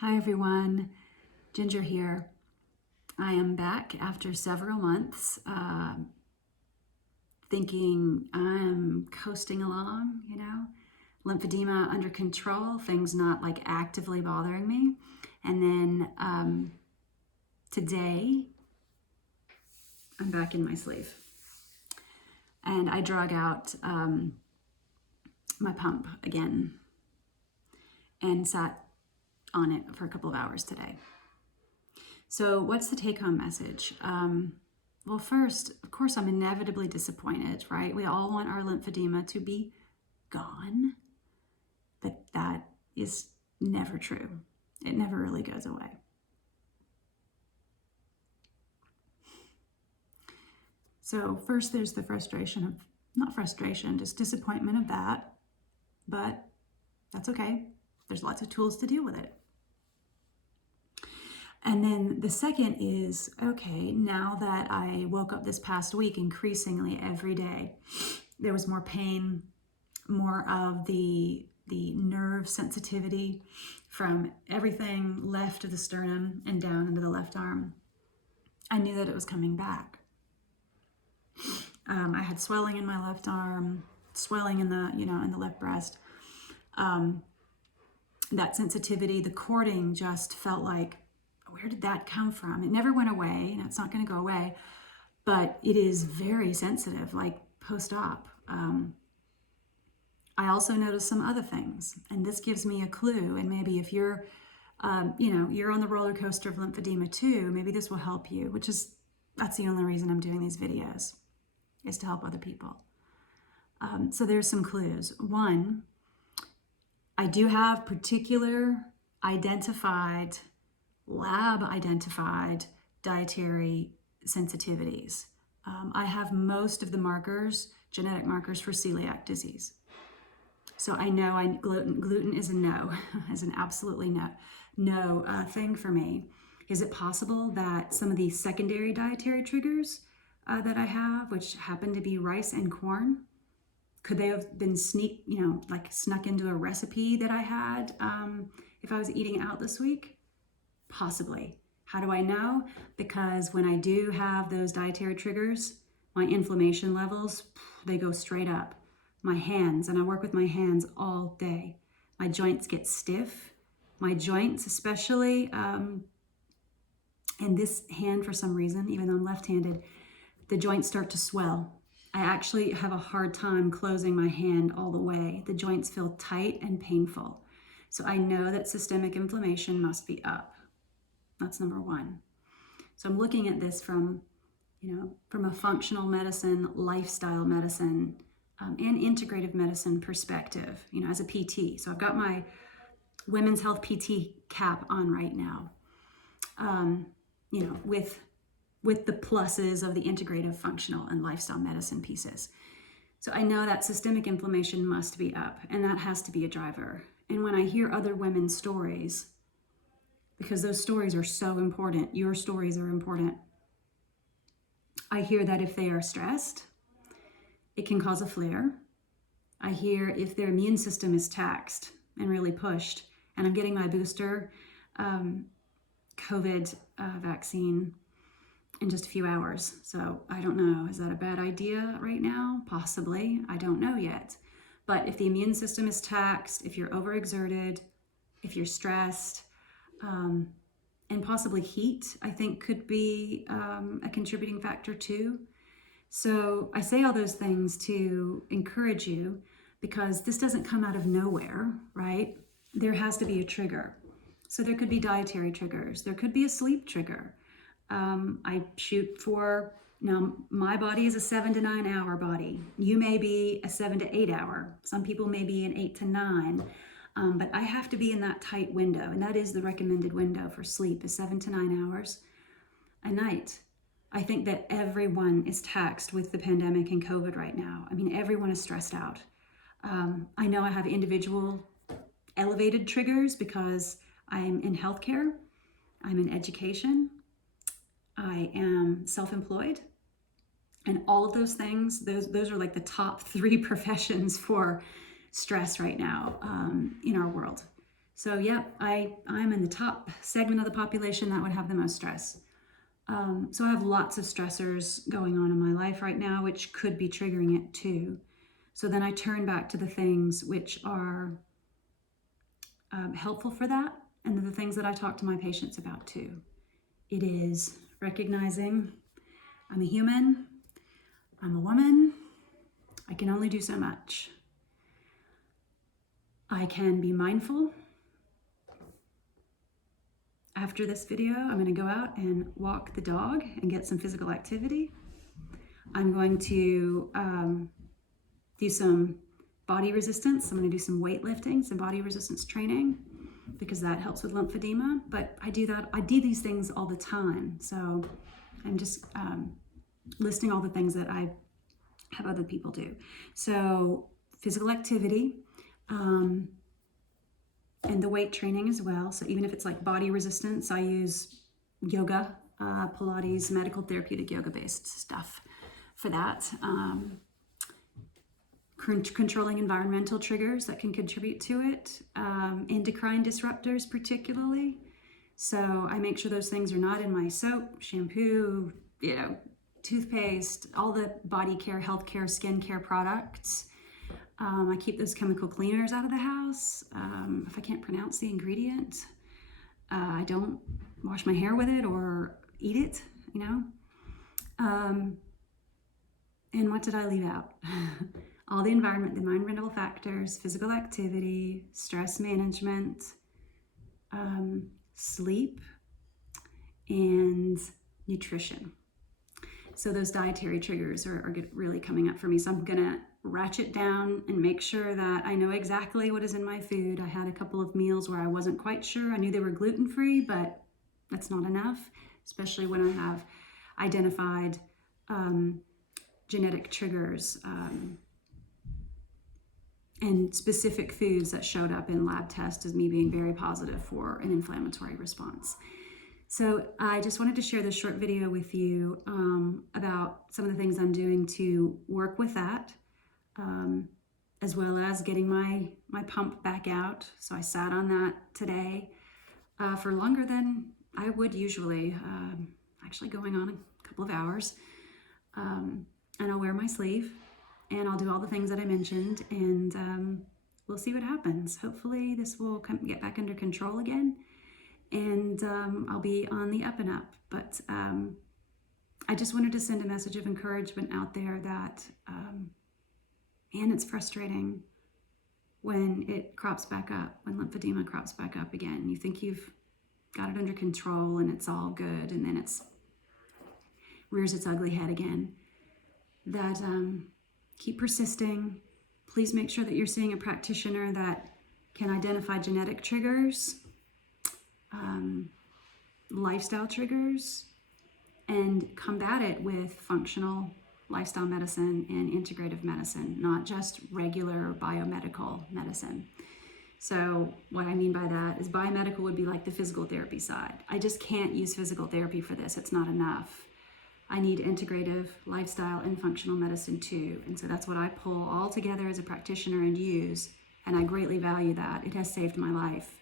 Hi everyone, Ginger here. I am back after several months thinking I'm coasting along, lymphedema under control, things not like actively bothering me. And then today, I'm back in my sleeve. And I drug out my pump again and sat on it for a couple of hours today. So what's the take-home message? Well, first, of course, I'm inevitably disappointed, right? We all want our lymphedema to be gone, but that is never true. It never really goes away. So first, there's the frustration of, not frustration, just disappointment of that, but that's okay. There's lots of tools to deal with it. And then the second is, okay, now that I woke up this past week increasingly every day, there was more pain, more of the nerve sensitivity from everything left of the sternum and down into the left arm. I knew that it was coming back. I had swelling in my left arm, swelling in the, in the left breast. That sensitivity, the cording just felt like, where did that come from? It never went away, and it's not going to go away, but it is very sensitive, like post-op. I also noticed some other things, and this gives me a clue. And maybe if you're, you're on the roller coaster of lymphedema too, maybe this will help you. That's the only reason I'm doing these videos, is to help other people. So there's some clues. One, I do have particular identified, lab-identified dietary sensitivities. I have most of the markers, genetic markers for celiac disease. So I know gluten is a no, is an absolutely no thing for me. Is it possible that some of these secondary dietary triggers that I have, which happen to be rice and corn, could they have been snuck into a recipe that I had if I was eating out this week? Possibly. How do I know? Because when I do have those dietary triggers, my inflammation levels, they go straight up. My hands, and I work with my hands all day. My joints get stiff. My joints especially, and this hand for some reason, even though I'm left-handed, the joints start to swell. I actually have a hard time closing my hand all the way. The joints feel tight and painful. So I know that systemic inflammation must be up. That's number one. So I'm looking at this from a functional medicine, lifestyle medicine, and integrative medicine perspective, as a PT. So I've got my women's health PT cap on right now, with the pluses of the integrative, functional, and lifestyle medicine pieces. So I know that systemic inflammation must be up, and that has to be a driver. And when I hear other women's stories, because those stories are so important, your stories are important, I hear that if they are stressed, it can cause a flare. I hear if their immune system is taxed and really pushed, and I'm getting my booster COVID vaccine in just a few hours. So I don't know, is that a bad idea right now? Possibly, I don't know yet. But if the immune system is taxed, if you're overexerted, if you're stressed, and possibly heat, I think could be a contributing factor too. So I say all those things to encourage you, because this doesn't come out of nowhere, right? There has to be a trigger. So there could be dietary triggers. There could be a sleep trigger. I shoot for, my body is a 7 to 9 hour body. You may be a 7 to 8 hour. Some people may be an 8 to 9. But I have to be in that tight window, and that is the recommended window for sleep, is 7 to 9 hours a night. I think that everyone is taxed with the pandemic and COVID right now. I mean, everyone is stressed out. I know I have individual elevated triggers because I'm in healthcare, I'm in education, I am self-employed, and all of those things, those are like the top 3 professions for stress right now in our world. So yep, I'm in the top segment of the population that would have the most stress. So I have lots of stressors going on in my life right now, which could be triggering it too. So then I turn back to the things which are helpful for that, and the things that I talk to my patients about too. It is recognizing I'm a human, I'm a woman, I can only do so much. I can be mindful. After this video, I'm going to go out and walk the dog and get some physical activity. I'm going to do some body resistance. I'm going to do some weightlifting, some body resistance training, because that helps with lymphedema. But I do these things all the time. So I'm just listing all the things that I have other people do. So physical activity, and the weight training as well. So even if it's like body resistance, I use yoga, Pilates, medical therapeutic yoga based stuff for that. Controlling environmental triggers that can contribute to it, endocrine disruptors particularly. So I make sure those things are not in my soap, shampoo, toothpaste, all the body care, health care, skin care products. I keep those chemical cleaners out of the house. If I can't pronounce the ingredient, I don't wash my hair with it or eat it, And what did I leave out? All the environmental factors, physical activity, stress management, sleep, and nutrition. So those dietary triggers are really coming up for me. So I'm gonna ratchet down and make sure that I know exactly what is in my food. I had a couple of meals where I wasn't quite sure. I knew they were gluten-free, but that's not enough, especially when I have identified genetic triggers and specific foods that showed up in lab tests as me being very positive for an inflammatory response. So I just wanted to share this short video with you about some of the things I'm doing to work with that, as well as getting my pump back out. So I sat on that today for longer than I would usually, actually going on a couple of hours. And I'll wear my sleeve and I'll do all the things that I mentioned, and we'll see what happens. Hopefully this will get back under control again, and I'll be on the up and up. But I just wanted to send a message of encouragement out there that, man, it's frustrating when it crops back up, when lymphedema crops back up again. You think you've got it under control and it's all good, and then it's rears its ugly head again. That keep persisting. Please make sure that you're seeing a practitioner that can identify genetic triggers, lifestyle triggers, and combat it with functional lifestyle medicine and integrative medicine, not just regular biomedical medicine. So what I mean by that is biomedical would be like the physical therapy side. I just can't use physical therapy for this. It's not enough. I need integrative lifestyle and functional medicine too. And so that's what I pull all together as a practitioner and use. And I greatly value that. It has saved my life.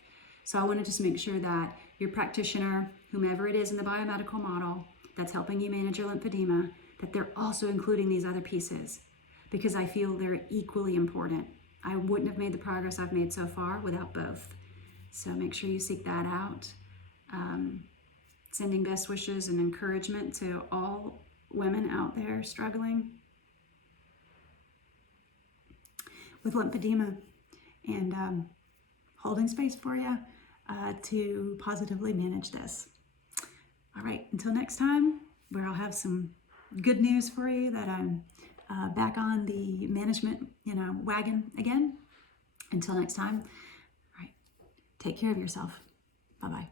So I want to just make sure that your practitioner, whomever it is in the biomedical model that's helping you manage your lymphedema, that they're also including these other pieces, because I feel they're equally important. I wouldn't have made the progress I've made so far without both. So make sure you seek that out. Sending best wishes and encouragement to all women out there struggling with lymphedema, and holding space for you to positively manage this. All right, until next time, where I'll have some good news for you that I'm back on the management wagon again. Until next time, all right, take care of yourself. Bye-bye.